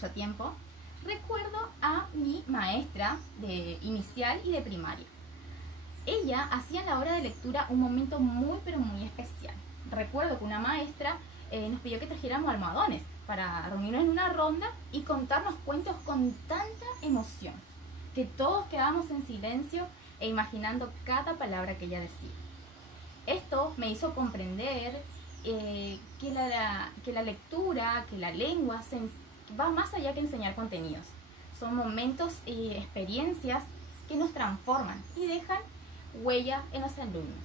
mucho tiempo, recuerdo a mi maestra de inicial y de primaria. Ella hacía en la hora de lectura un momento muy pero muy especial. Recuerdo que una maestra nos pidió que trajéramos almohadones para reunirnos en una ronda y contarnos cuentos con tanta emoción que todos quedábamos en silencio e imaginando cada palabra que ella decía. Esto me hizo comprender que la lectura, que la lengua va más allá que enseñar contenidos. Son momentos y experiencias que nos transforman y dejan huella en los alumnos.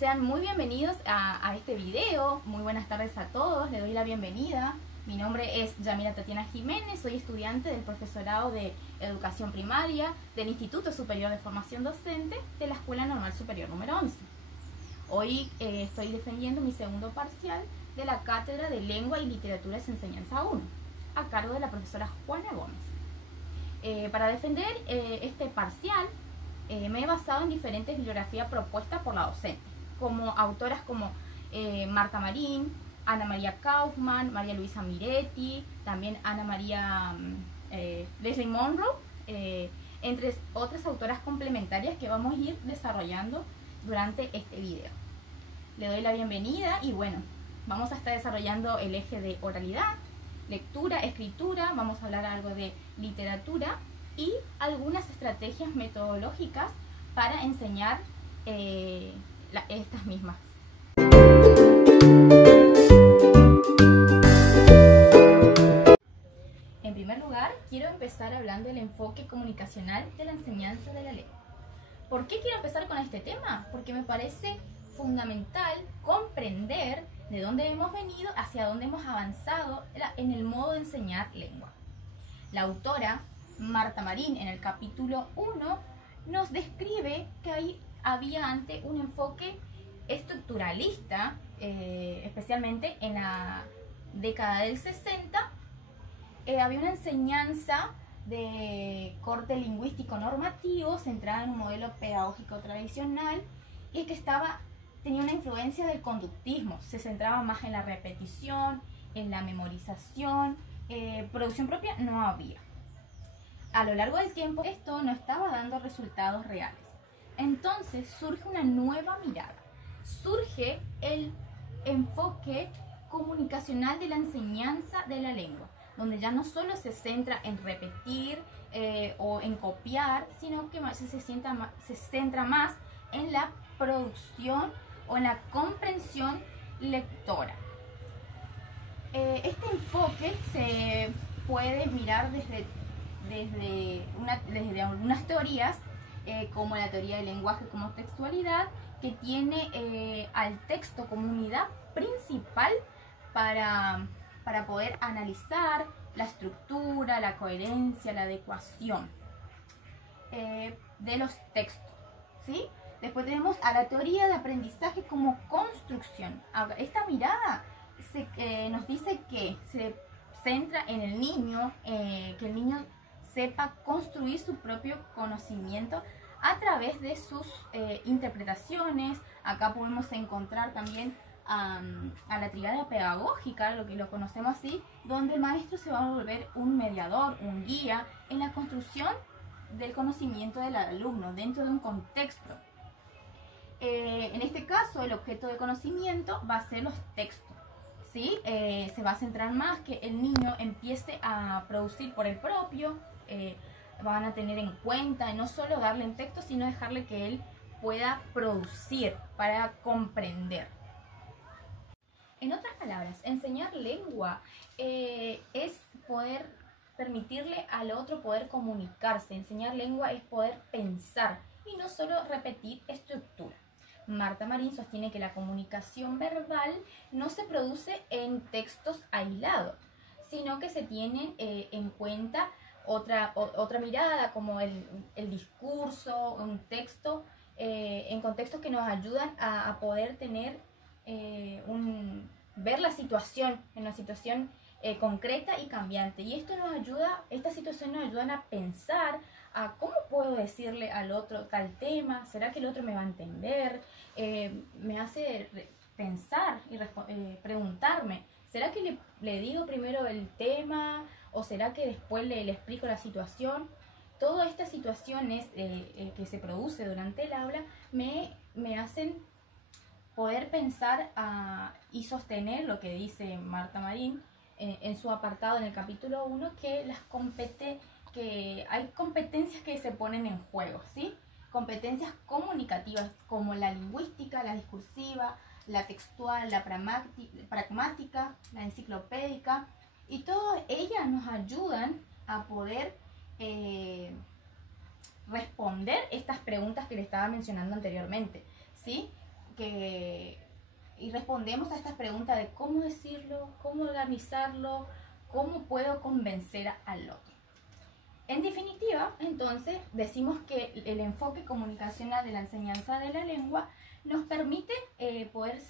Sean muy bienvenidos a este video. Muy buenas tardes a todos, les doy la bienvenida. Mi nombre es Yamila Tatiana Jiménez, soy estudiante del profesorado de Educación Primaria del Instituto Superior de Formación Docente de la Escuela Normal Superior número 11. Hoy estoy defendiendo mi segundo parcial de la Cátedra de Lengua y Literaturas Enseñanza 1, a cargo de la profesora Juana Gómez. Para defender este parcial me he basado en diferentes bibliografías propuestas por la docente, como autoras como Marta Marín, Ana María Kaufman, María Luisa Miretti, también Ana María Leslie Monroe, entre otras autoras complementarias que vamos a ir desarrollando durante este video. Le doy la bienvenida y bueno, vamos a estar desarrollando el eje de oralidad, lectura, escritura, vamos a hablar algo de literatura y algunas estrategias metodológicas para enseñar estas mismas. En primer lugar, quiero empezar hablando del enfoque comunicacional de la enseñanza de la lengua. ¿Por qué quiero empezar con este tema? Porque me parece fundamental comprender de dónde hemos venido, hacia dónde hemos avanzado en el modo de enseñar lengua. La autora Marta Marín, en el capítulo 1, nos describe que había antes un enfoque estructuralista, especialmente en la década del 60, había una enseñanza de corte lingüístico normativo centrada en un modelo pedagógico tradicional y que tenía una influencia del conductismo, se centraba más en la repetición, en la memorización, producción propia no había. A lo largo del tiempo esto no estaba dando resultados reales. Entonces surge una nueva mirada, surge el enfoque comunicacional de la enseñanza de la lengua, donde ya no solo se centra en repetir o en copiar, sino que se centra más en la producción o en la comprensión lectora. Este enfoque se puede mirar desde algunas teorías, como la teoría del lenguaje como textualidad, que tiene al texto como unidad principal para poder analizar la estructura, la coherencia, la adecuación de los textos, ¿sí? Después tenemos a la teoría de aprendizaje como construcción. Esta mirada nos dice que se centra en el niño, que el niño sepa construir su propio conocimiento a través de sus interpretaciones. Acá podemos encontrar también a la tríada pedagógica, lo que lo conocemos así, donde el maestro se va a volver un mediador, un guía en la construcción del conocimiento del alumno dentro de un contexto. En este caso, el objeto de conocimiento va a ser los textos, ¿sí? Se va a centrar más que el niño empiece a producir por el propio, van a tener en cuenta no solo darle un texto, sino dejarle que él pueda producir para comprender. En otras palabras, enseñar lengua es poder permitirle al otro poder comunicarse. Enseñar lengua es poder pensar y no solo repetir estructura. Marta Marín sostiene que la comunicación verbal no se produce en textos aislados, sino que se tienen en cuenta otra mirada, como el discurso, un texto, en contextos que nos ayudan a poder tener ver la situación, en una situación concreta y cambiante. Y esta situación nos ayuda a pensar a cómo puedo decirle al otro tal tema, ¿será que el otro me va a entender? Me hace pensar y preguntarme ¿Será que le digo primero el tema o será que después le explico la situación? Todas estas situaciones que se produce durante el aula me hacen poder pensar y sostener lo que dice Marta Marín en su apartado en el capítulo 1, que hay competencias que se ponen en juego, ¿sí? Competencias comunicativas como la lingüística, la discursiva, la textual, la pragmática, la enciclopédica, y todas ellas nos ayudan a poder responder estas preguntas que le estaba mencionando anteriormente, ¿sí? Y respondemos a estas preguntas de cómo decirlo, cómo organizarlo, cómo puedo convencer al otro. En definitiva, entonces, decimos que el enfoque comunicacional de la enseñanza de la lengua nos permite poder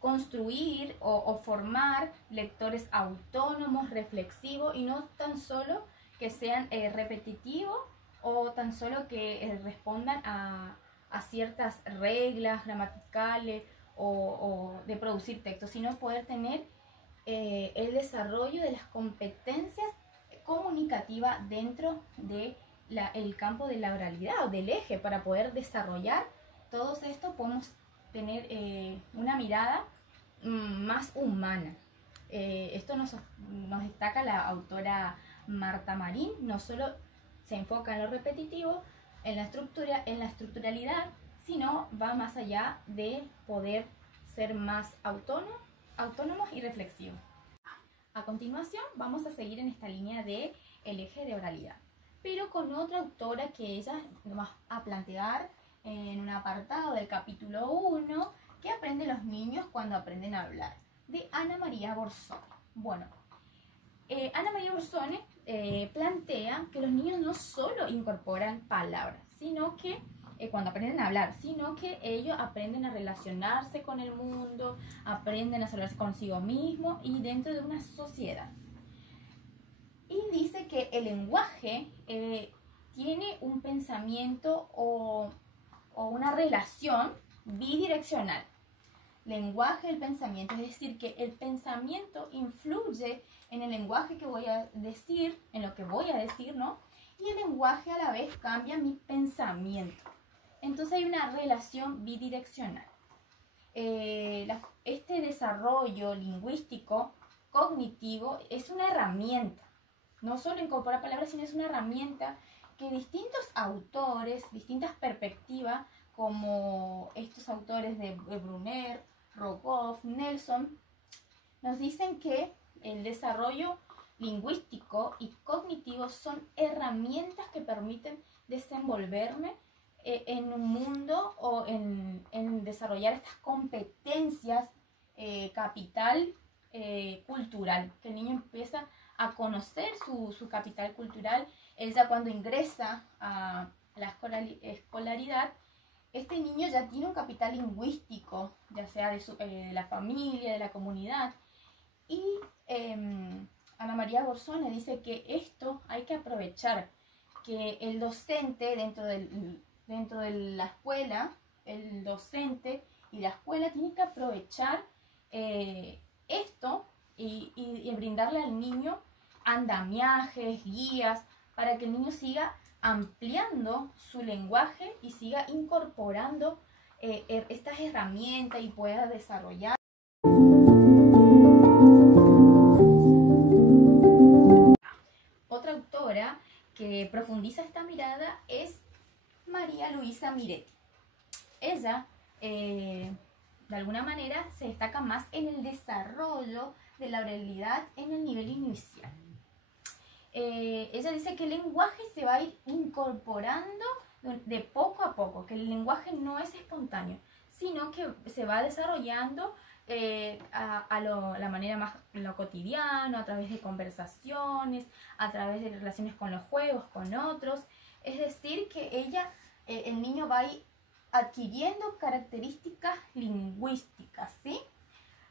construir o formar lectores autónomos, reflexivos, y no tan solo que sean repetitivos o tan solo que respondan a ciertas reglas gramaticales o de producir textos, sino poder tener el desarrollo de las competencias comunicativas dentro del campo de la oralidad o del eje. Para poder desarrollar todo esto podemos tener una mirada más humana. Esto nos destaca la autora Marta Marín. No solo se enfoca en lo repetitivo, en la estructuralidad, sino va más allá de poder ser más autónomos y reflexivos. A continuación vamos a seguir en esta línea de el eje de oralidad, pero con otra autora que ella nos va a plantear en un apartado del capítulo 1, ¿qué aprenden los niños cuando aprenden a hablar?, de Ana María Borzone. Bueno, Ana María Borzone plantea que los niños no solo incorporan palabras, sino que cuando aprenden a hablar, sino que ellos aprenden a relacionarse con el mundo, aprenden a relacionarse consigo mismo y dentro de una sociedad. Y dice que el lenguaje tiene un pensamiento o una relación bidireccional. Lenguaje, el pensamiento, es decir, que el pensamiento influye en el lenguaje que voy a decir, en lo que voy a decir, ¿no? Y el lenguaje a la vez cambia mi pensamiento. Entonces hay una relación bidireccional. Este desarrollo lingüístico cognitivo es una herramienta, no solo incorpora palabras, sino es una herramienta que distintos autores, distintas perspectivas, como estos autores de Bruner, Rogoff, Nelson, nos dicen que el desarrollo lingüístico y cognitivo son herramientas que permiten desenvolverme en un mundo o en desarrollar estas competencias capital cultural, que el niño empieza a conocer su capital cultural. Él ya cuando ingresa a la escolaridad, este niño ya tiene un capital lingüístico, ya sea de la familia, de la comunidad. Y Ana María Borzone dice que esto hay que aprovechar, que el docente dentro de la escuela, el docente y la escuela tienen que aprovechar esto y brindarle al niño andamiajes, guías, para que el niño siga ampliando su lenguaje y siga incorporando estas herramientas y pueda desarrollar. Otra autora que profundiza esta mirada es María Luisa Miretti. Ella, de alguna manera, se destaca más en el desarrollo de la oralidad en el nivel inicial. Ella dice que el lenguaje se va a ir incorporando de poco a poco, que el lenguaje no es espontáneo, sino que se va desarrollando la manera más en lo cotidiano, a través de conversaciones, a través de relaciones con los juegos, con otros. Es decir, que el niño va a ir adquiriendo características lingüísticas, ¿sí?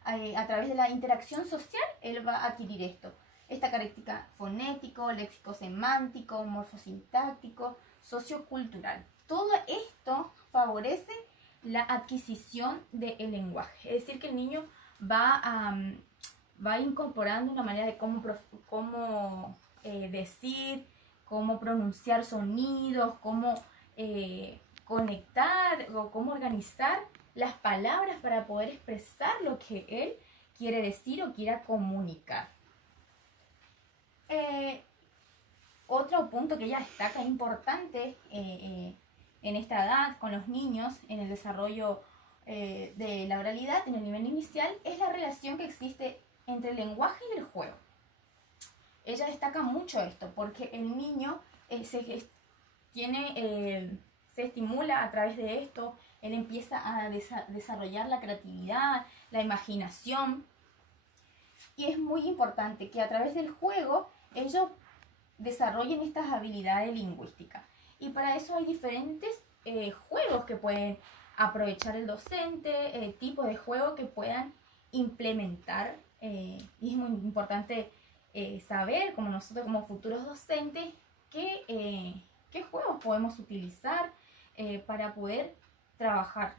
A través de la interacción social, él va a adquirir esta característica fonético, léxico semántico, morfosintáctico, sociocultural. Todo esto favorece la adquisición del lenguaje, es decir, que el niño va incorporando una manera de cómo decir, cómo pronunciar sonidos, cómo conectar o cómo organizar las palabras para poder expresar lo que él quiere decir o quiera comunicar. Otro punto que ella destaca importante en esta edad con los niños en el desarrollo de la oralidad en el nivel inicial es la relación que existe entre el lenguaje y el juego. Ella destaca mucho esto porque el niño se estimula a través de esto, él empieza a desarrollar la creatividad, la imaginación, y es muy importante que a través del juego ellos desarrollen estas habilidades lingüísticas. Y para eso hay diferentes juegos que pueden aprovechar el docente, tipos de juegos que puedan implementar. Y es muy importante saber, como nosotros como futuros docentes, qué juegos podemos utilizar para poder trabajar.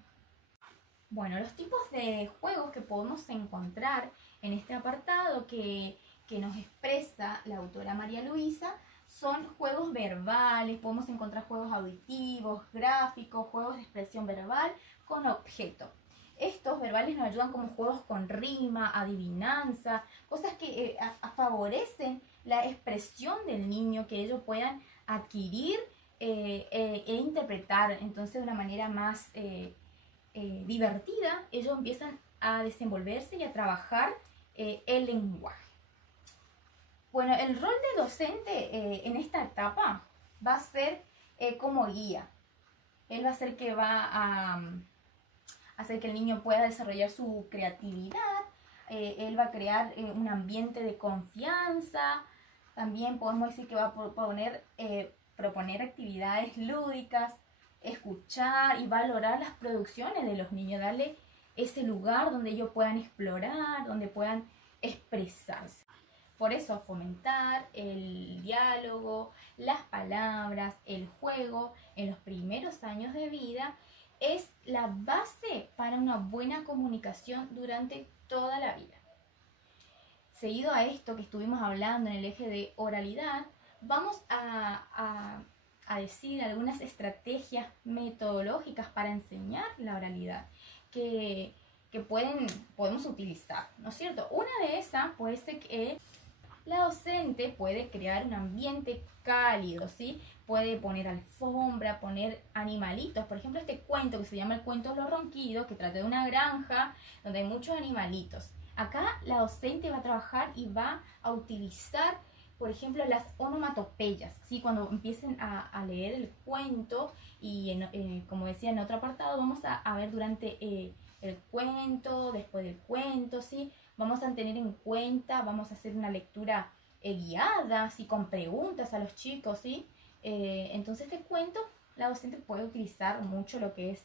Bueno, los tipos de juegos que podemos encontrar en este apartado que nos expresa la autora María Luisa son juegos verbales, podemos encontrar juegos auditivos, gráficos, juegos de expresión verbal con objeto. Estos verbales nos ayudan como juegos con rima, adivinanza, cosas que favorecen la expresión del niño, que ellos puedan adquirir e interpretar. Entonces, de una manera más divertida, ellos empiezan a desenvolverse y a trabajar el lenguaje. Bueno, el rol de docente en esta etapa va a ser como guía. Él va a ser que va a hacer que el niño pueda desarrollar su creatividad. Él va a crear un ambiente de confianza. También podemos decir que va a proponer actividades lúdicas, escuchar y valorar las producciones de los niños, darle ese lugar donde ellos puedan explorar, donde puedan expresarse. Por eso fomentar el diálogo, las palabras, el juego en los primeros años de vida es la base para una buena comunicación durante toda la vida. Seguido a esto que estuvimos hablando en el eje de oralidad, vamos a decir algunas estrategias metodológicas para enseñar la oralidad que podemos utilizar, ¿no es cierto? Una de esas puede ser que la docente puede crear un ambiente cálido, ¿sí? Puede poner alfombra, poner animalitos. Por ejemplo, este cuento que se llama el cuento de los ronquidos, que trata de una granja donde hay muchos animalitos. Acá la docente va a trabajar y va a utilizar, por ejemplo, las onomatopeyas, ¿sí? Cuando empiecen a leer el cuento y, como decía en otro apartado, vamos a ver durante el cuento, después del cuento, ¿sí? Vamos a tener en cuenta, vamos a hacer una lectura guiada, ¿sí? Con preguntas a los chicos, ¿sí? Entonces este cuento, la docente puede utilizar mucho lo que es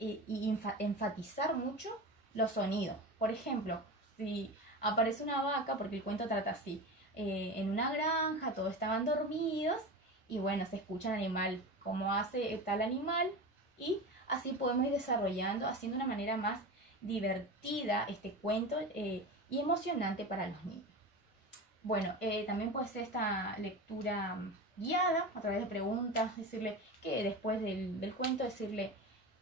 y enfatizar mucho los sonidos. Por ejemplo, si aparece una vaca, porque el cuento trata así, en una granja, todos estaban dormidos y bueno, se escucha el animal, cómo hace tal animal, y así podemos ir desarrollando, haciendo una manera más divertida este cuento y emocionante para los niños. Bueno, también puede ser esta lectura guiada a través de preguntas, decirle que después del cuento, decirle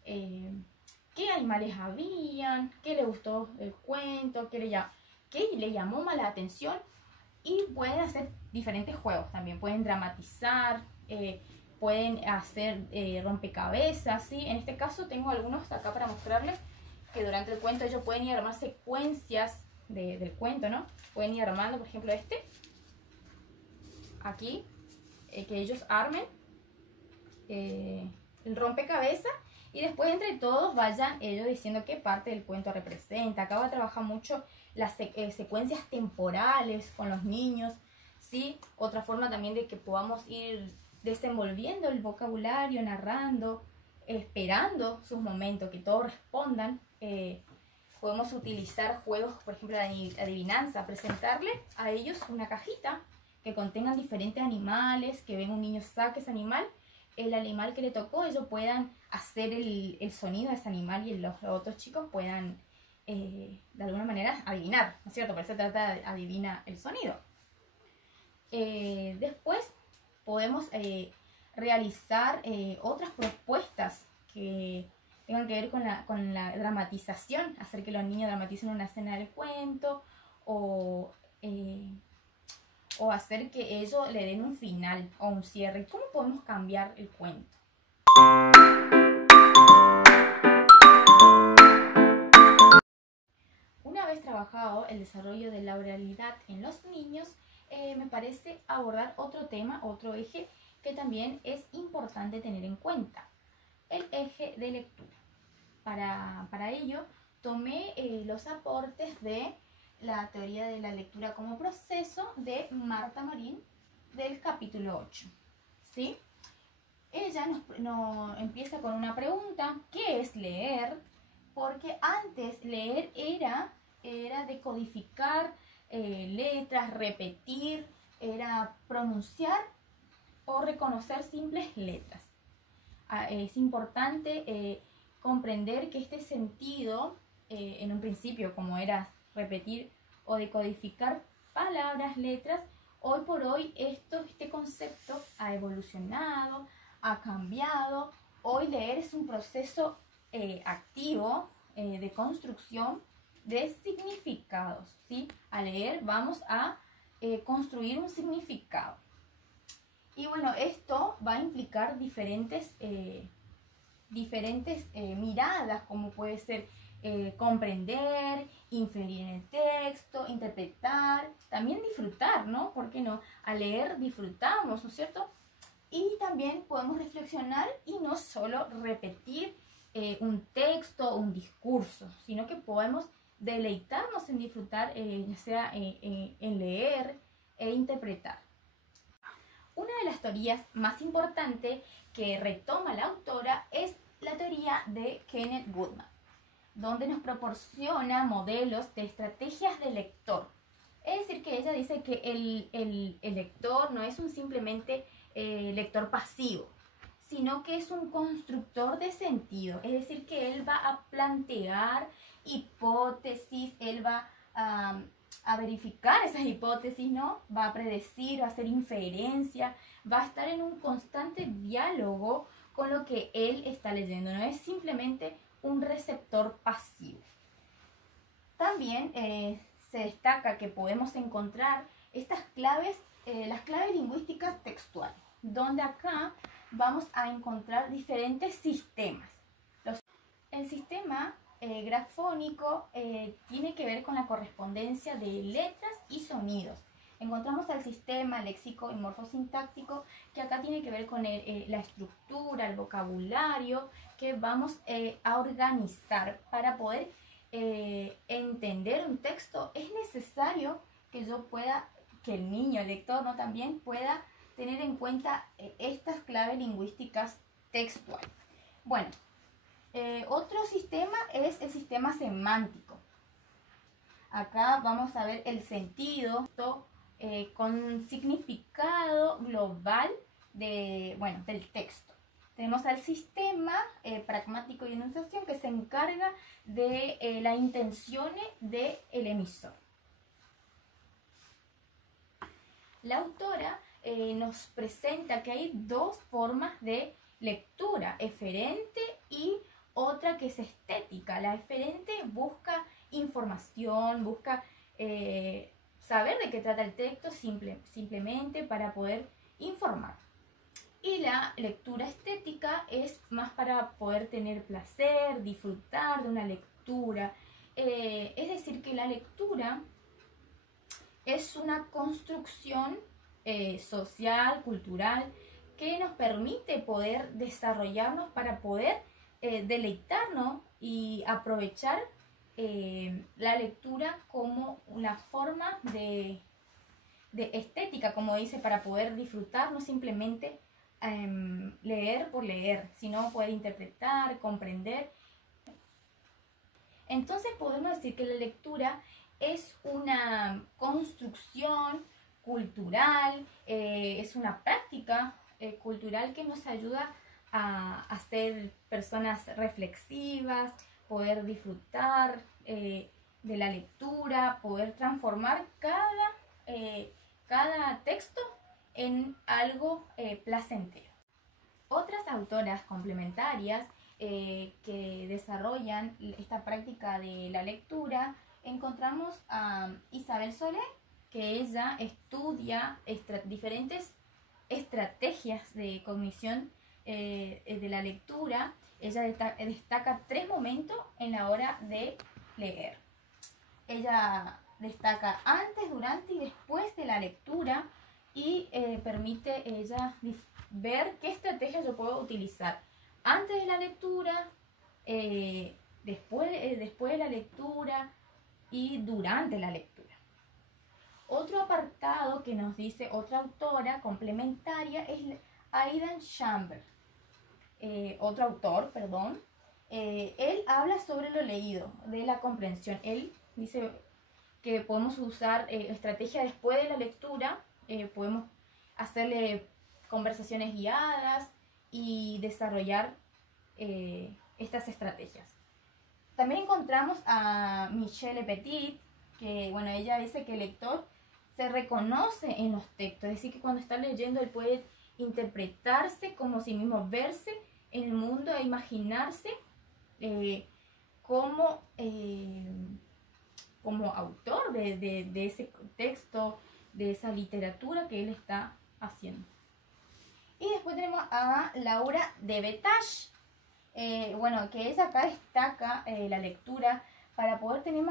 qué animales habían, qué le gustó el cuento, qué le llamó más la atención, y pueden hacer diferentes juegos también, pueden dramatizar, pueden hacer rompecabezas, ¿sí? En este caso tengo algunos acá para mostrarles que durante el cuento ellos pueden ir a armar secuencias del cuento, ¿no? Pueden ir armando, por ejemplo, aquí, que ellos armen el rompecabezas y después entre todos vayan ellos diciendo qué parte del cuento representa. Acá va a trabajar mucho las secuencias temporales con los niños, ¿sí? Otra forma también de que podamos ir desenvolviendo el vocabulario, narrando, esperando sus momentos, que todos respondan. Podemos utilizar juegos, por ejemplo, de adivinanza, presentarle a ellos una cajita que contengan diferentes animales, que ven un niño saque ese animal, el animal que le tocó, ellos puedan hacer el sonido de ese animal y los otros chicos puedan de alguna manera, adivinar, ¿no es cierto? Por eso se trata de adivina el sonido. Después podemos realizar otras propuestas que tengan que ver con la dramatización, hacer que los niños dramaticen una escena del cuento o hacer que ellos le den un final o un cierre. ¿Cómo podemos cambiar el cuento? Una vez trabajado el desarrollo de la oralidad en los niños, me parece abordar otro tema, otro eje que también es importante tener en cuenta, el eje de lectura. Para ello, tomé los aportes de la teoría de la lectura como proceso de Marta Marín del capítulo 8. ¿Sí? Ella nos empieza con una pregunta: ¿qué es leer? Porque antes leer era decodificar letras, repetir, era pronunciar o reconocer simples letras. Es importante comprender que este sentido, en un principio, como era repetir o decodificar palabras, letras, hoy por hoy este concepto ha evolucionado, ha cambiado. Hoy leer es un proceso activo de construcción de significados, ¿sí? Al leer vamos a construir un significado. Y bueno, esto va a implicar diferentes miradas, como puede ser comprender, inferir en el texto, interpretar, también disfrutar, ¿no? ¿Por qué no? Al leer disfrutamos, ¿no es cierto? Y también podemos reflexionar y no solo repetir un texto, un discurso, sino que podemos deleitarnos en disfrutar, ya sea en leer e interpretar. Una de las teorías más importantes que retoma la autora es la teoría de Kenneth Goodman, donde nos proporciona modelos de estrategias de lector. Es decir, que ella dice que el lector no es un simplemente lector pasivo, sino que es un constructor de sentido. Es decir, que él va a plantear hipótesis, él va a verificar esas hipótesis, ¿no? Va a predecir, va a hacer inferencia, va a estar en un constante diálogo con lo que él está leyendo. No es simplemente un receptor pasivo. También se destaca que podemos encontrar estas claves, las claves lingüísticas textuales, donde acá vamos a encontrar diferentes sistemas. El sistema grafónico tiene que ver con la correspondencia de letras y sonidos. Encontramos el sistema léxico y morfosintáctico, que acá tiene que ver con la estructura, el vocabulario que vamos a organizar. Para poder entender un texto es necesario que el niño, el lector, ¿no?, también pueda tener en cuenta estas claves lingüísticas textuales. Bueno, otro sistema es el sistema semántico. Acá vamos a ver el sentido con significado global del texto. Tenemos al sistema pragmático y enunciación, que se encarga de la intención del emisor. La autora nos presenta que hay dos formas de lectura: eferente y otra que es estética. La eferente busca información, busca saber de qué trata el texto simplemente para poder informar. Y la lectura estética es más para poder tener placer, disfrutar de una lectura. Es decir, que la lectura es una construcción social, cultural, que nos permite poder desarrollarnos para poder deleitarnos y aprovechar la lectura como una forma de estética, como dice, para poder disfrutar, no simplemente leer por leer, sino poder interpretar, comprender. Entonces podemos decir que la lectura es una construcción cultural, es una práctica cultural que nos ayuda a ser personas reflexivas, poder disfrutar de la lectura, poder transformar cada texto en algo placentero. Otras autoras complementarias que desarrollan esta práctica de la lectura, encontramos a Isabel Soler, que ella estudia diferentes estrategias de cognición de la lectura. Ella destaca 3 momentos en la hora de leer. Ella destaca antes, durante y después de la lectura y permite ella ver qué estrategia yo puedo utilizar antes de la lectura, después de la lectura y durante la lectura. Otro apartado que nos dice otra autora complementaria es Aidan Chambers, otro autor, perdón. Él habla sobre lo leído, de la comprensión. Él dice que podemos usar estrategia después de la lectura, podemos hacerle conversaciones guiadas y desarrollar estas estrategias. También encontramos a Michelle Petit, que bueno, ella dice que el lector se reconoce en los textos, es decir, que cuando está leyendo él puede interpretarse como sí mismo, verse en el mundo e imaginarse como autor de ese texto, de esa literatura que él está haciendo. Y después tenemos a Laura de Betache, bueno, que ella acá destaca la lectura para poder tener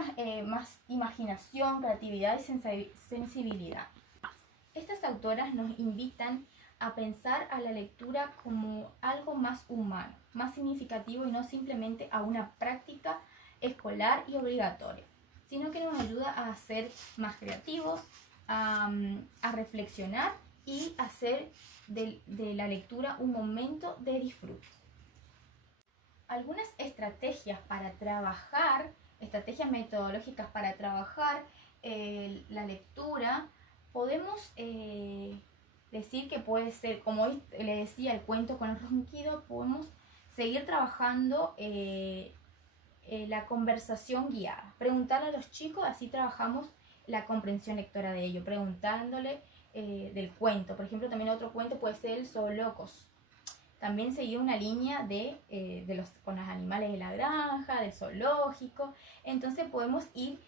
más imaginación, creatividad y sensibilidad. Estas autoras nos invitan a pensar a la lectura como algo más humano, más significativo y no simplemente a una práctica escolar y obligatoria, sino que nos ayuda a ser más creativos, a reflexionar y hacer de la lectura un momento de disfrute. Algunas estrategias para trabajar, estrategias metodológicas para trabajar la lectura, podemos decir que puede ser, como hoy le decía, el cuento con el ronquido. Podemos seguir trabajando la conversación guiada, preguntarle a los chicos, así trabajamos la comprensión lectora de ello, preguntándole del cuento. Por ejemplo, también otro cuento puede ser el Zoolocos. También seguir una línea con los animales de la granja, del zoológico. Entonces podemos ir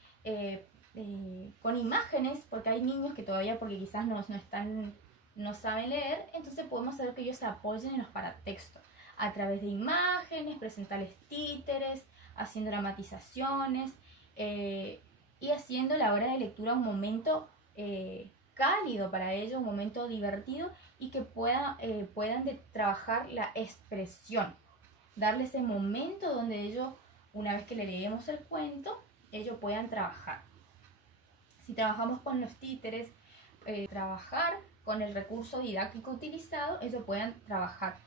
con imágenes, porque hay niños que todavía, porque quizás no saben leer, entonces podemos hacer que ellos se apoyen en los paratextos a través de imágenes, presentarles títeres, haciendo dramatizaciones y haciendo la hora de lectura un momento cálido para ellos, un momento divertido y que puedan trabajar la expresión, darle ese momento donde ellos, una vez que le leemos el cuento, ellos puedan trabajar. Si trabajamos con los títeres, trabajar con el recurso didáctico utilizado, ellos puedan trabajar,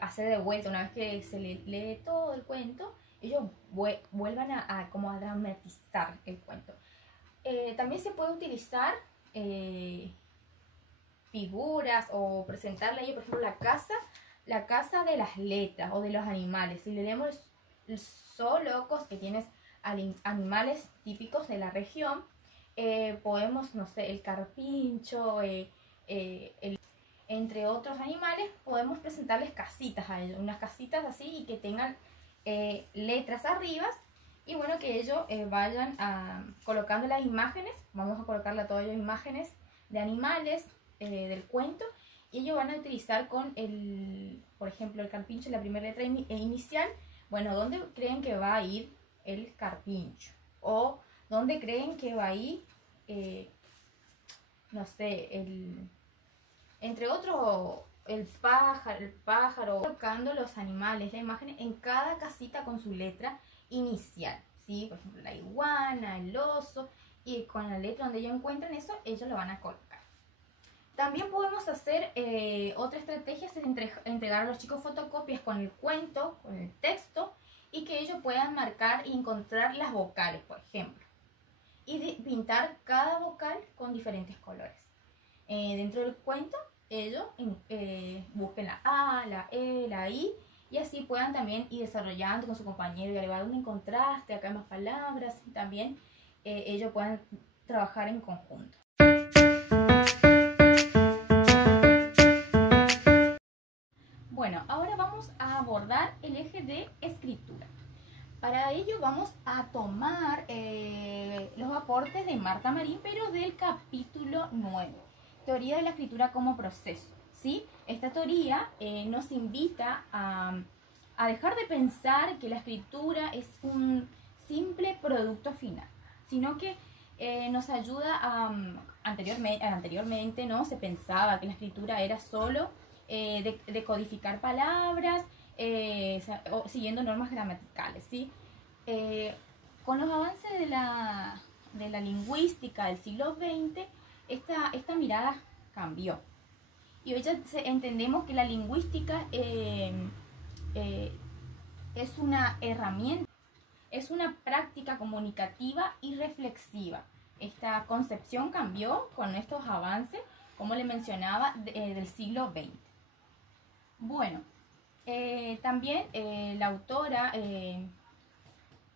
hacer de vuelta, una vez que se lee todo el cuento, ellos vuelvan a dramatizar el cuento. También se puede utilizar figuras o presentarle a ellos, por ejemplo, la casa de las letras o de los animales. Si le leemos el Zoolocos, que tienes animales típicos de la región, podemos, no sé, el carpincho, entre otros animales, podemos presentarles casitas a ellos, unas casitas así y que tengan letras arriba. Y bueno, que ellos vayan colocando las imágenes, vamos a colocarle a todas ellas imágenes de animales del cuento, y ellos van a utilizar por ejemplo, el carpincho, la primera letra inicial. Bueno, ¿dónde creen que va a ir el carpincho? O ¿dónde creen que va a ir, no sé, entre otros, el pájaro, colocando los animales, la imagen en cada casita con su letra inicial, ¿sí? Por ejemplo, la iguana, el oso, y con la letra donde ellos encuentran eso, ellos lo van a colocar. También podemos hacer otra estrategia, es entregar a los chicos fotocopias con el cuento, con el texto, y que ellos puedan marcar y encontrar las vocales, por ejemplo, y pintar cada vocal con diferentes colores. Dentro del cuento, ellos busquen la A, la E, la I, y así puedan también ir desarrollando con su compañero y agregar dónde encontraste, acá hay más palabras, y también ellos puedan trabajar en conjunto. Bueno, ahora vamos a abordar el eje de escritura. Para ello vamos a tomar los aportes de Marta Marín, pero del capítulo 9, Teoría de la escritura como proceso. ¿Sí? Esta teoría nos invita a dejar de pensar que la escritura es un simple producto final, sino que nos ayuda a... Anteriormente, ¿no? Se pensaba que la escritura era solo de codificar palabras, siguiendo normas gramaticales, ¿sí? Con los avances de la lingüística del siglo XX, esta mirada cambió. Y hoy ya entendemos que la lingüística es una herramienta, es una práctica comunicativa y reflexiva. Esta concepción cambió con estos avances, como le mencionaba, del siglo XX. Bueno, también la autora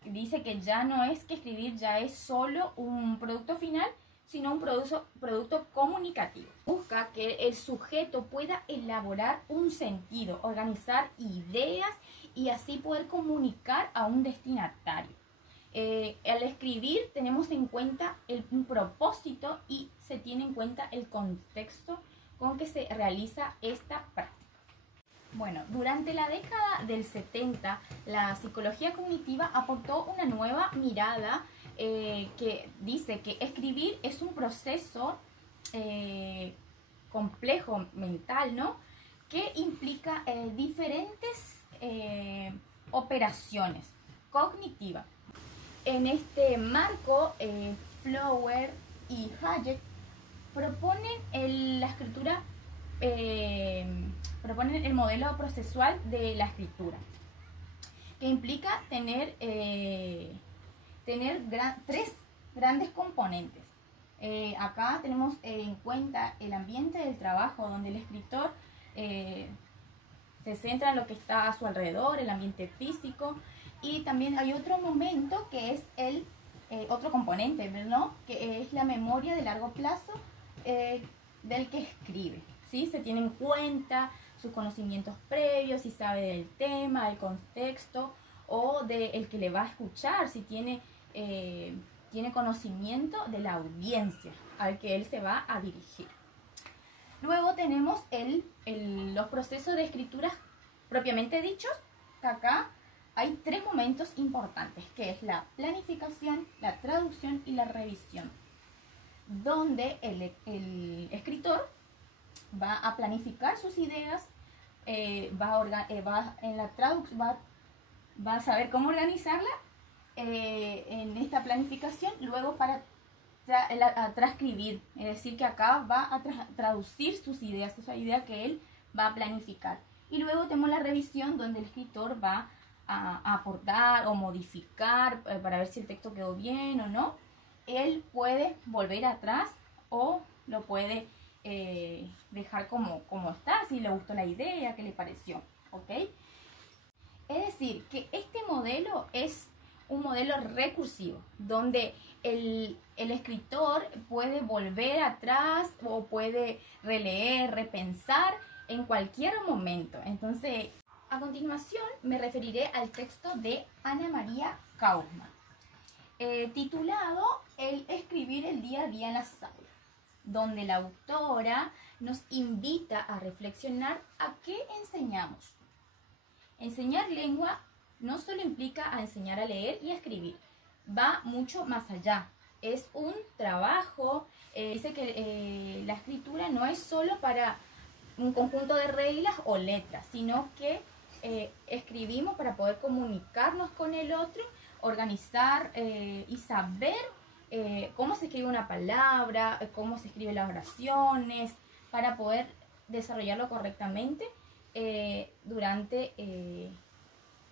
dice que ya no es que escribir ya es solo un producto final, sino un producto comunicativo. Busca que el sujeto pueda elaborar un sentido, organizar ideas y así poder comunicar a un destinatario. Al escribir tenemos en cuenta un propósito y se tiene en cuenta el contexto con que se realiza esta práctica. Bueno, durante la década del 70, la psicología cognitiva aportó una nueva mirada que dice que escribir es un proceso complejo mental, ¿no? Que implica diferentes operaciones cognitivas. En este marco, Flower y Hayek proponen la escritura, proponen el modelo procesual de la escritura, que implica tener tres grandes componentes. Acá tenemos en cuenta el ambiente del trabajo, donde el escritor se centra en lo que está a su alrededor, el ambiente físico, y también hay otro momento que es el otro componente, ¿no? Que es la memoria de largo plazo del que escribe, ¿sí? Se tiene en cuenta sus conocimientos previos, si sabe del tema, del contexto, o del que le va a escuchar, si tiene conocimiento de la audiencia al que él se va a dirigir. Luego tenemos los procesos de escritura propiamente dichos, que acá hay tres momentos importantes, que es la planificación, la traducción y la revisión, donde el escritor va a planificar sus ideas, va a saber cómo organizarla en esta planificación, luego para transcribir, es decir, que acá va a traducir sus ideas, esa idea que él va a planificar. Y luego tenemos la revisión, donde el escritor va a aportar o modificar para ver si el texto quedó bien o no. Él puede volver atrás o lo puede dejar como está, si le gustó la idea, qué le pareció, ¿ok? Es decir, que este modelo es un modelo recursivo, donde el escritor puede volver atrás o puede releer, repensar en cualquier momento. Entonces, a continuación me referiré al texto de Ana María Kaufman, titulado El escribir el día a día en las aulas, donde la autora nos invita a reflexionar a qué enseñamos. Enseñar lengua no solo implica a enseñar a leer y a escribir, va mucho más allá. Es un trabajo, dice que la escritura no es solo para un conjunto de reglas o letras, sino que escribimos para poder comunicarnos con el otro, organizar y saber cómo se escribe una palabra, cómo se escriben las oraciones, para poder desarrollarlo correctamente durante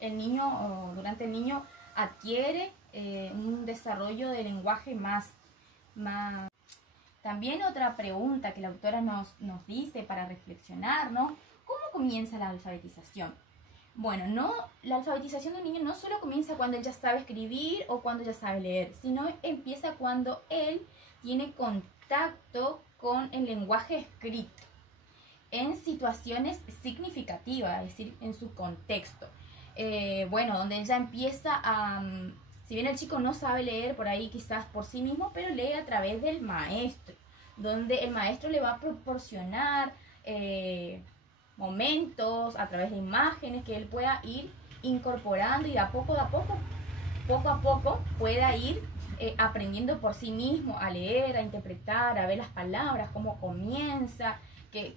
el niño adquiere un desarrollo de lenguaje más. También otra pregunta que la autora nos dice para reflexionar, ¿no? ¿Cómo comienza la alfabetización? Bueno, no, la alfabetización de un niño no solo comienza cuando él ya sabe escribir o cuando ya sabe leer, sino empieza cuando él tiene contacto con el lenguaje escrito en situaciones significativas, es decir, en su contexto. Bueno, donde él ya empieza a... Si bien el chico no sabe leer por ahí quizás por sí mismo, pero lee a través del maestro, donde el maestro le va a proporcionar momentos a través de imágenes que él pueda ir incorporando y poco a poco pueda ir aprendiendo por sí mismo a leer, a interpretar, a ver las palabras, cómo comienza,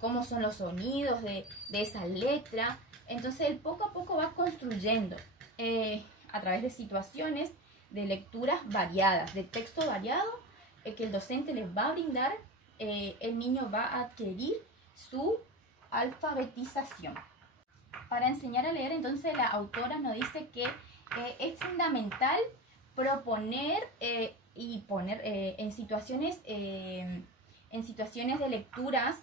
cómo son los sonidos de esa letra. Entonces él poco a poco va construyendo a través de situaciones, de lecturas variadas, de texto variado que el docente les va a brindar, el niño va a adquirir su alfabetización. Para enseñar a leer, entonces la autora nos dice que es fundamental proponer y poner en situaciones de lecturas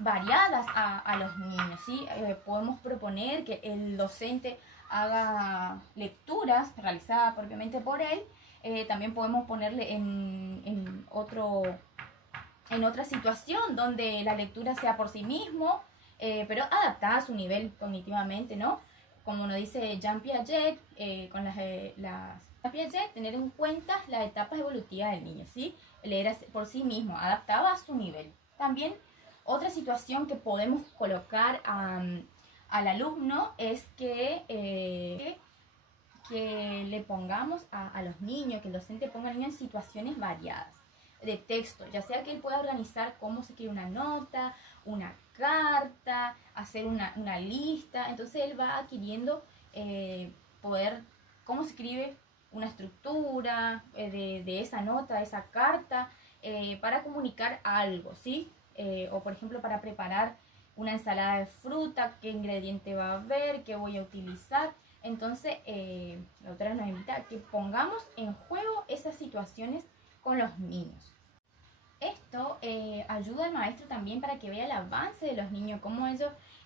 variadas a los niños, ¿sí? Podemos proponer que el docente haga lecturas realizadas propiamente por él. También podemos ponerle en otra situación donde la lectura sea por sí mismo, pero adaptada a su nivel cognitivamente, ¿no? Como nos dice Jean Piaget, Piaget, tener en cuenta las etapas evolutivas del niño, ¿sí? Leer por sí mismo, adaptado a su nivel. También otra situación que podemos colocar al alumno es que le pongamos a los niños, que el docente ponga al niño en situaciones variadas de texto, ya sea que él pueda organizar cómo se escribe una nota, una carta, hacer una lista. Entonces él va adquiriendo cómo se escribe una estructura de esa nota, de esa carta, para comunicar algo, ¿sí? O por ejemplo para preparar una ensalada de fruta, qué ingrediente va a haber, qué voy a utilizar. Entonces la autora nos invita a que pongamos en juego esas situaciones con los niños. Esto ayuda al maestro también para que vea el avance de los niños, cómo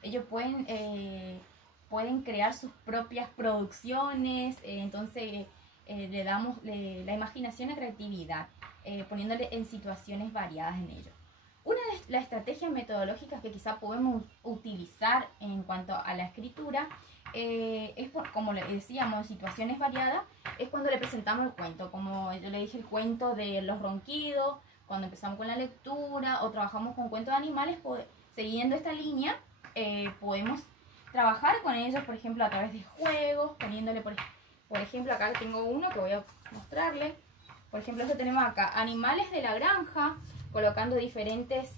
ellos pueden crear sus propias producciones. Entonces le damos la imaginación y la creatividad, poniéndole en situaciones variadas en ellos. Una de las estrategias metodológicas que quizá podemos utilizar en cuanto a la escritura es, como le decíamos, situaciones variadas, es cuando le presentamos el cuento, como yo le dije, el cuento de los ronquidos, cuando empezamos con la lectura o trabajamos con cuentos de animales. Siguiendo esta línea, podemos trabajar con ellos, por ejemplo, a través de juegos, poniéndole, por ejemplo, acá tengo uno que voy a mostrarle. Por ejemplo, esto tenemos acá, animales de la granja, colocando diferentes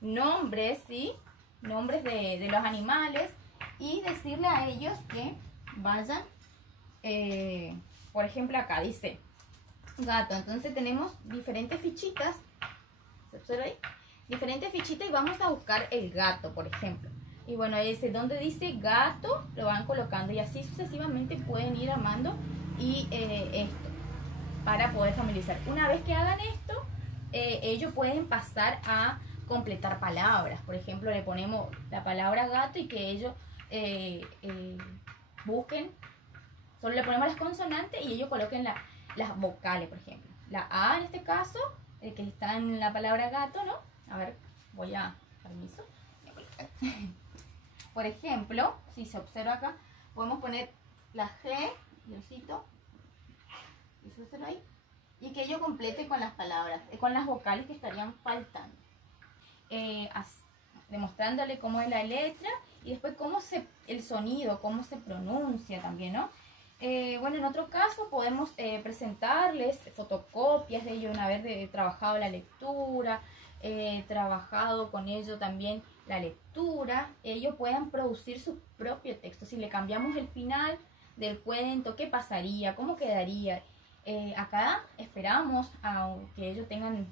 nombres, ¿sí? Nombres de los animales, y decirle a ellos que vayan, por ejemplo, acá dice gato. Entonces tenemos diferentes fichitas, ¿se observa ahí? Diferentes fichitas, y vamos a buscar el gato, por ejemplo. Y bueno, ese donde dice gato lo van colocando, y así sucesivamente pueden ir armando y esto para poder familiarizar. Una vez que hagan esto, ellos pueden pasar a completar palabras. Por ejemplo, le ponemos la palabra gato y que ellos busquen, solo le ponemos las consonantes y ellos coloquen las vocales, por ejemplo. La A en este caso, que está en la palabra gato, ¿no? A ver, voy a... Permiso. Por ejemplo, si se observa acá, podemos poner la G, Diosito, y se observa ahí, y que ello complete con las palabras, con las vocales que estarían faltando. Demostrándole cómo es la letra y después el sonido, cómo se pronuncia también, ¿no? Bueno, en otro caso podemos presentarles fotocopias de ello, una vez trabajado la lectura, trabajado con ello también la lectura. Ellos puedan producir su propio texto. Si le cambiamos el final del cuento, ¿qué pasaría? ¿Cómo quedaría? Acá esperamos a que ellos tengan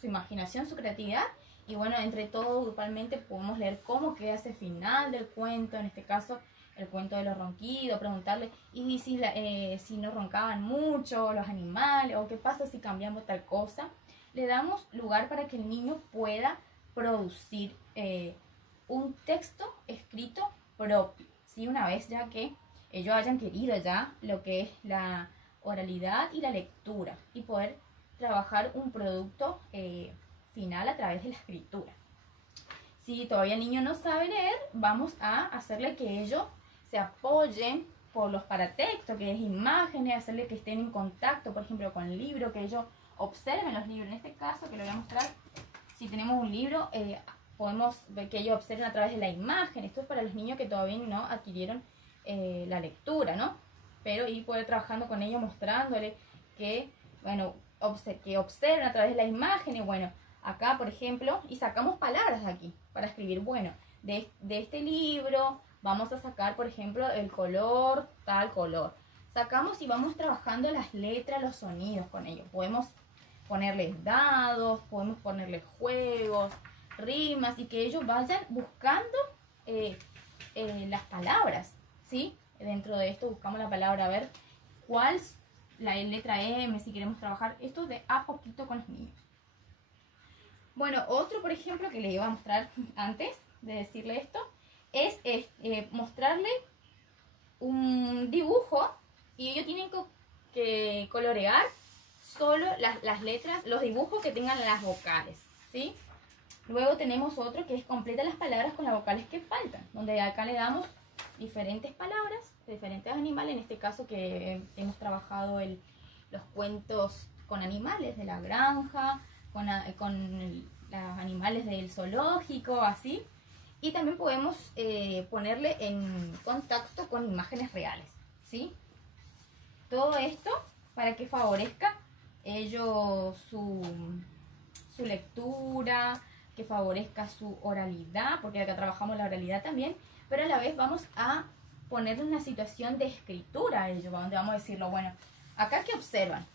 su imaginación, su creatividad, y bueno, entre todos grupalmente podemos leer cómo queda ese final del cuento, en este caso el cuento de los ronquidos, preguntarle y si no roncaban mucho los animales, o qué pasa si cambiamos tal cosa. Le damos lugar para que el niño pueda producir un texto escrito propio, ¿sí? Una vez ya que ellos hayan querido ya lo que es la oralidad y la lectura y poder trabajar un producto final a través de la escritura. Si todavía el niño no sabe leer, vamos a hacerle que ellos se apoyen por los paratextos, que es imágenes, hacerle que estén en contacto, por ejemplo, con el libro, que ellos observen los libros. En este caso, que lo voy a mostrar, si tenemos un libro, podemos ver que ellos observen a través de la imagen. Esto es para los niños que todavía no adquirieron la lectura, ¿no? Pero ir poder trabajando con ellos, mostrándole que, bueno, que observen a través de las imágenes. Bueno, acá, por ejemplo, y sacamos palabras de aquí para escribir. Bueno, de este libro vamos a sacar, por ejemplo, el color, tal color. Sacamos y vamos trabajando las letras, los sonidos con ellos. Podemos ponerles dados, podemos ponerles juegos, rimas, y que ellos vayan buscando las palabras, ¿sí? Dentro de esto buscamos la palabra, a ver cuál es la letra M, si queremos trabajar esto de a poquito con los niños. Bueno, otro, por ejemplo, que les iba a mostrar antes de decirle esto, es mostrarle un dibujo y ellos tienen que colorear solo las letras, los dibujos que tengan las vocales, ¿sí? Luego tenemos otro que es completa las palabras con las vocales que faltan, donde acá le damos diferentes palabras, diferentes animales, en este caso que hemos trabajado los cuentos con animales de la granja, con los animales del zoológico, así. Y también podemos ponerle en contacto con imágenes reales, ¿sí? Todo esto para que favorezca ellos su lectura, que favorezca su oralidad, porque acá trabajamos la oralidad también, pero a la vez vamos a ponerle una situación de escritura a ellos, donde vamos a decirlo, bueno, acá que observan,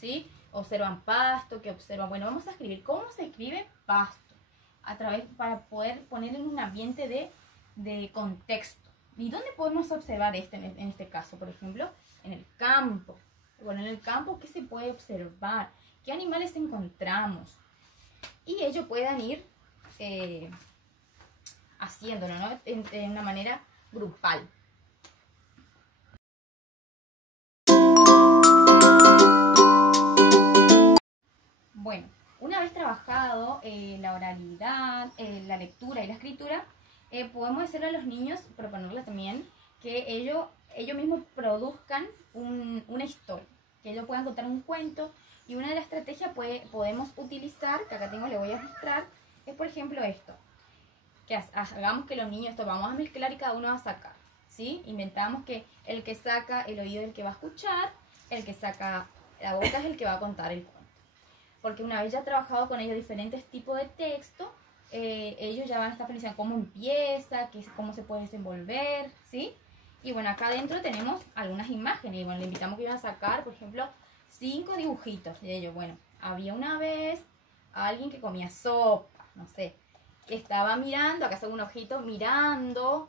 ¿sí? Observan pasto, que observan, bueno, vamos a escribir cómo se escribe pasto, a través, para poder poner en un ambiente de contexto. ¿Y dónde podemos observar en este caso? Por ejemplo, en el campo. Bueno, en el campo, ¿qué se puede observar? ¿Qué animales encontramos? Y ellos puedan ir haciéndolo, ¿no? En una manera grupal. Bueno, una vez trabajado la oralidad, la lectura y la escritura, podemos decirle a los niños, proponerles también que ellos mismos produzcan una historia, que ellos puedan contar un cuento. Y una de las estrategias podemos utilizar, que acá tengo, le voy a mostrar, es por ejemplo esto. Que hagamos que los niños, esto vamos a mezclar y cada uno va a sacar, ¿sí? Inventamos que el que saca el oído es el que va a escuchar, el que saca la boca es el que va a contar el cuento. Porque una vez ya trabajado con ellos diferentes tipos de texto, ellos ya van a estar feliciendo cómo empieza, cómo se puede desenvolver, ¿sí? Y bueno, acá adentro tenemos algunas imágenes. Y bueno, le invitamos que vayan a sacar, por ejemplo, 5 dibujitos de ellos. Bueno, había una vez alguien que comía sopa, no sé, que estaba mirando, acá son un ojito mirando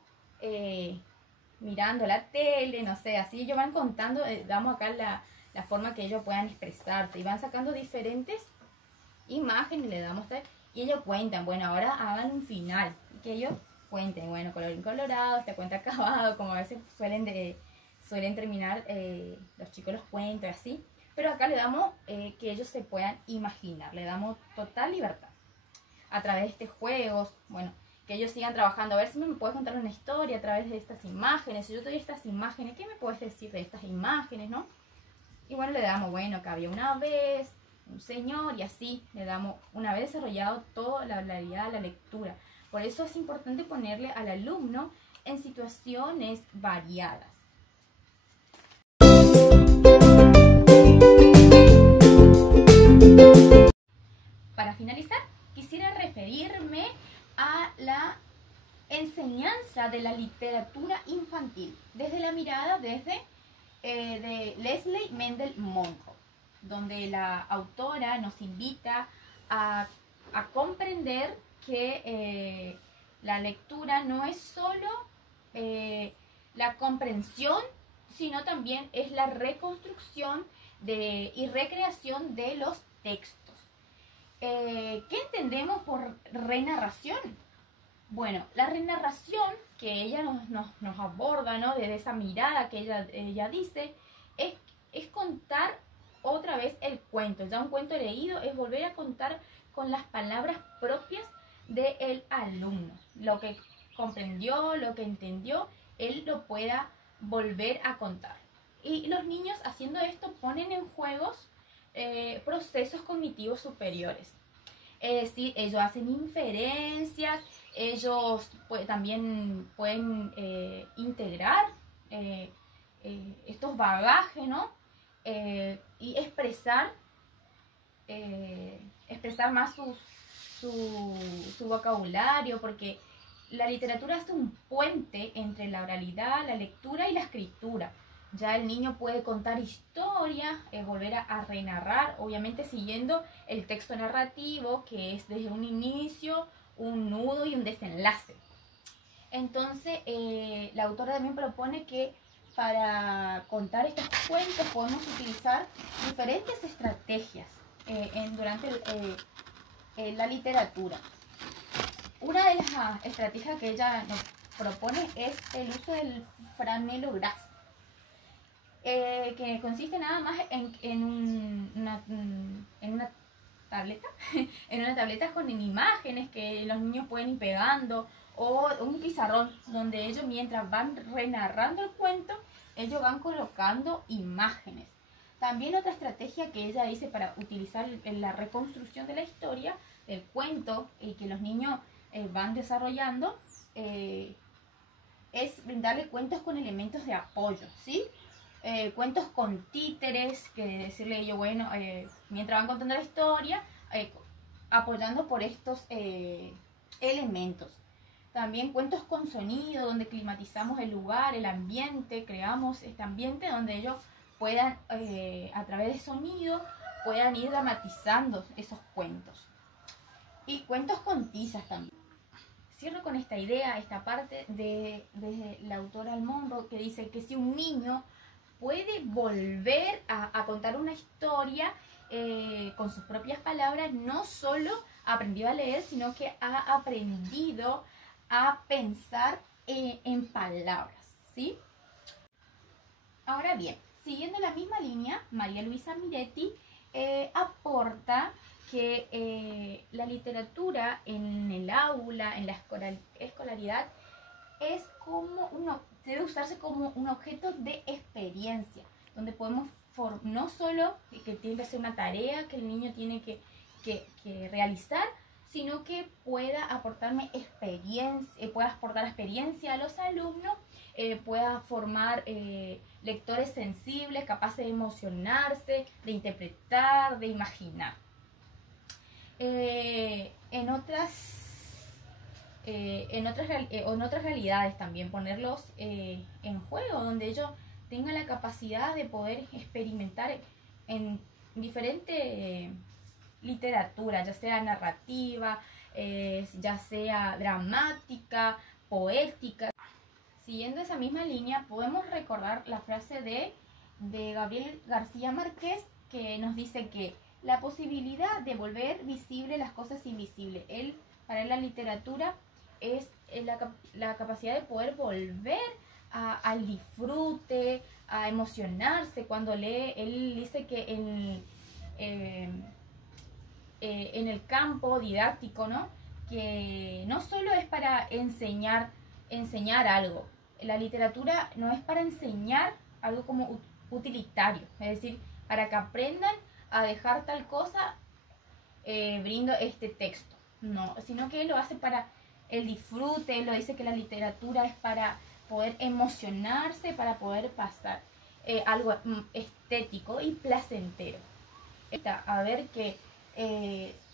la tele, no sé, así ellos van contando, damos acá la forma que ellos puedan expresarse y van sacando diferentes imágenes, le damos y ellos cuentan, bueno, ahora hagan un final, que ellos cuenten, bueno, colorín colorado, este cuento acabado, como a veces suelen terminar los chicos los cuentos así, pero acá le damos que ellos se puedan imaginar, le damos total libertad a través de estos juegos, bueno, que ellos sigan trabajando, a ver si me puedes contar una historia a través de estas imágenes. Si yo te doy estas imágenes, ¿qué me puedes decir de estas imágenes, no? Y bueno, le damos, bueno, que había una vez un señor, y así le damos, una vez desarrollado toda la habilidad de la lectura. Por eso es importante ponerle al alumno en situaciones variadas. Para finalizar, quisiera referirme a la enseñanza de la literatura infantil desde la mirada de Leslie Mendel Monroe, donde la autora nos invita a comprender que la lectura no es solo la comprensión, sino también es la reconstrucción y recreación de los textos. ¿Qué entendemos por renarración? Bueno, la renarración que ella nos aborda, ¿no? Desde esa mirada que ella dice, es contar otra vez el cuento. Ya un cuento leído es volver a contar con las palabras propias del alumno. Lo que comprendió, lo que entendió, él lo pueda volver a contar. Y los niños haciendo esto ponen en juegos procesos cognitivos superiores. Es decir, ellos hacen inferencias, ellos también pueden integrar estos bagajes, ¿no? Y expresar más su vocabulario, porque la literatura es un puente entre la oralidad, la lectura y la escritura. Ya el niño puede contar historias, volver a renarrar, obviamente siguiendo el texto narrativo, que es desde un inicio, un nudo y un desenlace. Entonces, la autora también propone que para contar estos cuentos podemos utilizar diferentes estrategias durante la literatura. Una de las estrategias que ella nos propone es el uso del franelográfico, que consiste nada más en una tableta, en una tableta con imágenes que los niños pueden ir pegando, o un pizarrón donde ellos, mientras van renarrando el cuento, ellos van colocando imágenes. También otra estrategia que ella dice para utilizar en la reconstrucción de la historia, del cuento, y que los niños van desarrollando, es brindarle cuentos con elementos de apoyo, ¿sí? Cuentos con títeres, que decirle ellos, bueno, mientras van contando la historia, apoyando por estos elementos. También cuentos con sonido, donde climatizamos el lugar, el ambiente, creamos este ambiente donde ellos puedan, a través de sonido, puedan ir dramatizando esos cuentos. Y cuentos con tizas también. Cierro con esta idea, esta parte de la autora Almonro, que dice que si un niño puede volver a contar una historia con sus propias palabras, no solo aprendió a leer, sino que ha aprendido a pensar en palabras, ¿sí? Ahora bien, siguiendo la misma línea, María Luisa Miretti aporta que la literatura en el aula, en la escolaridad, es como debe usarse como un objeto de experiencia, donde podemos no solo que tiene que ser una tarea que el niño tiene que realizar, sino que pueda aportarme experiencia, pueda aportar experiencia a los alumnos, pueda formar lectores sensibles, capaces de emocionarse, de interpretar, de imaginar. En otras realidades también ponerlos en juego, donde ellos tengan la capacidad de poder experimentar en diferentes literatura, ya sea narrativa, ya sea dramática, poética. Siguiendo esa misma línea, podemos recordar la frase de Gabriel García Márquez, que nos dice que la posibilidad de volver visible las cosas invisibles. Para él la literatura es la capacidad de poder volver al disfrute, a emocionarse cuando lee. Él dice que en el campo didáctico, ¿no? Que no solo es para enseñar algo. La literatura no es para enseñar algo como utilitario, es decir, para que aprendan a dejar tal cosa, brindo este texto. No, sino que él lo hace para el disfrute. Él lo dice que la literatura es para poder emocionarse, para poder pasar algo estético y placentero. A ver que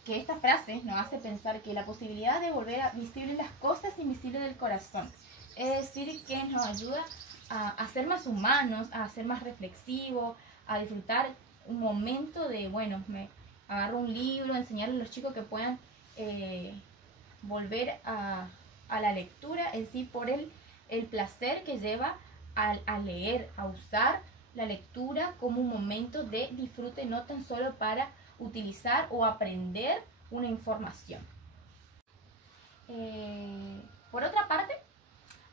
esta frase nos hace pensar que la posibilidad de volver a visibles las cosas invisibles del corazón, es decir, que nos ayuda a ser más humanos, a ser más reflexivos, a disfrutar un momento de, bueno, me agarro un libro, enseñarle a los chicos que puedan volver a la lectura en sí, por el placer que lleva a leer, a usar la lectura como un momento de disfrute, no tan solo para utilizar o aprender una información. Por otra parte,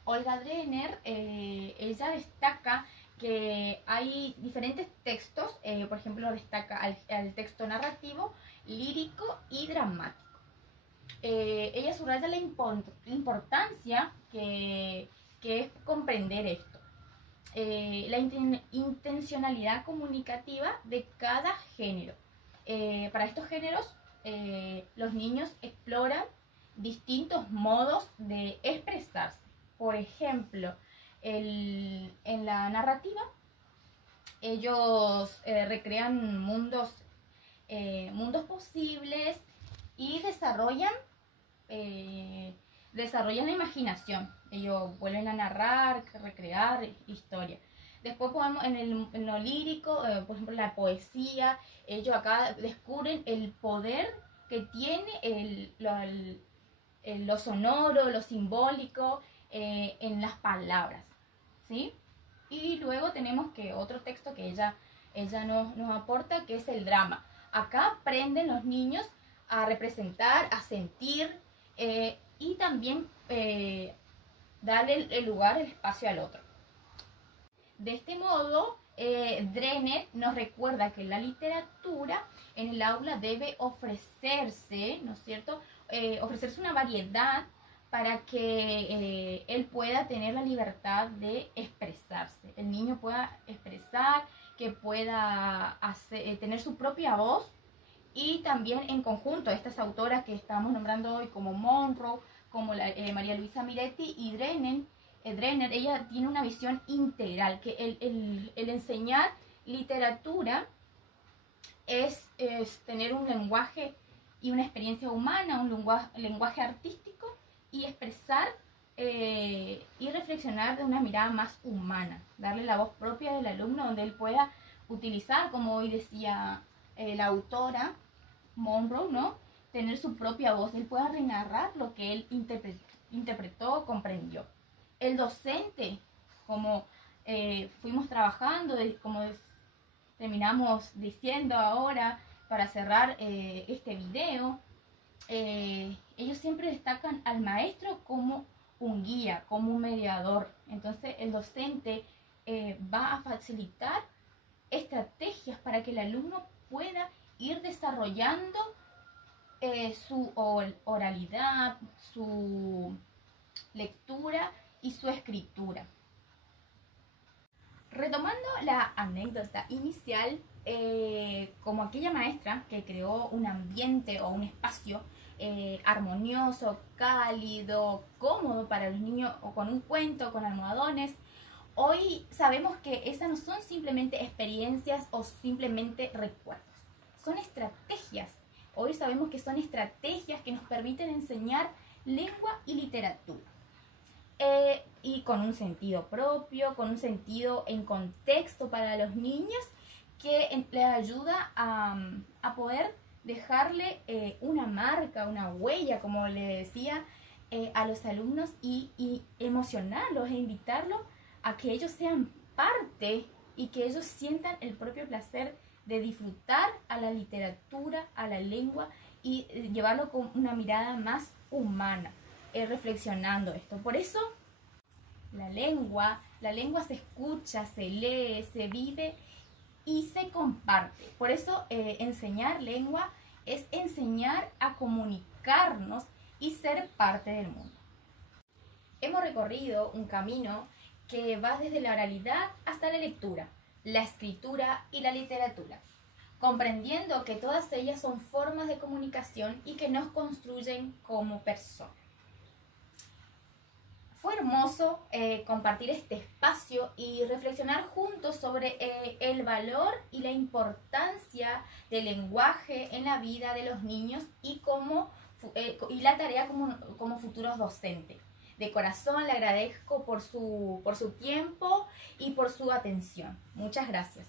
Olga Drener, ella destaca que hay diferentes textos, por ejemplo destaca al texto narrativo, lírico y dramático. Ella subraya la importancia que es comprender esto, la intencionalidad comunicativa de cada género. Para estos géneros, los niños exploran distintos modos de expresarse. Por ejemplo, en la narrativa, ellos recrean mundos posibles y desarrollan la imaginación. Ellos vuelven a narrar, recrear historia. Después podemos en lo lírico, por ejemplo la poesía, ellos acá descubren el poder que tiene lo sonoro, lo simbólico en las palabras, ¿sí? Y luego tenemos que otro texto que ella nos aporta, que es el drama. Acá aprenden los niños a representar, a sentir y también darle el lugar, el espacio al otro. De este modo, Drener nos recuerda que la literatura en el aula debe ofrecerse, ¿no es cierto? Ofrecerse una variedad para que él pueda tener la libertad de expresarse. El niño pueda expresar, que pueda tener su propia voz, y también en conjunto estas autoras que estamos nombrando hoy, como Monroe, como María Luisa Miretti y Drener, ella tiene una visión integral, que el enseñar literatura es tener un lenguaje y una experiencia humana, un lenguaje artístico, y expresar y reflexionar de una mirada más humana, darle la voz propia del alumno, donde él pueda utilizar, como hoy decía la autora Monroe, ¿no? Tener su propia voz, él pueda renarrar lo que él interpretó, comprendió. El docente, como fuimos trabajando, como terminamos diciendo ahora para cerrar este video, ellos siempre destacan al maestro como un guía, como un mediador. Entonces el docente va a facilitar estrategias para que el alumno pueda ir desarrollando su oralidad, su lectura y su escritura. Retomando la anécdota inicial, como aquella maestra que creó un ambiente o un espacio armonioso, cálido, cómodo para los niños, o con un cuento, con almohadones, hoy sabemos que esas no son simplemente experiencias o simplemente recuerdos, son estrategias. Hoy sabemos que son estrategias que nos permiten enseñar lengua y literatura. Y con un sentido propio, con un sentido en contexto para los niños, que les ayuda a poder dejarle una marca, una huella, como le decía a los alumnos, y emocionarlos e invitarlos a que ellos sean parte y que ellos sientan el propio placer de disfrutar a la literatura, a la lengua, y llevarlo con una mirada más humana, reflexionando esto. Por eso la lengua se escucha, se lee, se vive y se comparte. Por eso enseñar lengua es enseñar a comunicarnos y ser parte del mundo. Hemos recorrido un camino que va desde la oralidad hasta la lectura, la escritura y la literatura, comprendiendo que todas ellas son formas de comunicación y que nos construyen como personas. Fue hermoso compartir este espacio y reflexionar juntos sobre el valor y la importancia del lenguaje en la vida de los niños y la tarea como futuros docentes. De corazón le agradezco por su tiempo y por su atención. Muchas gracias.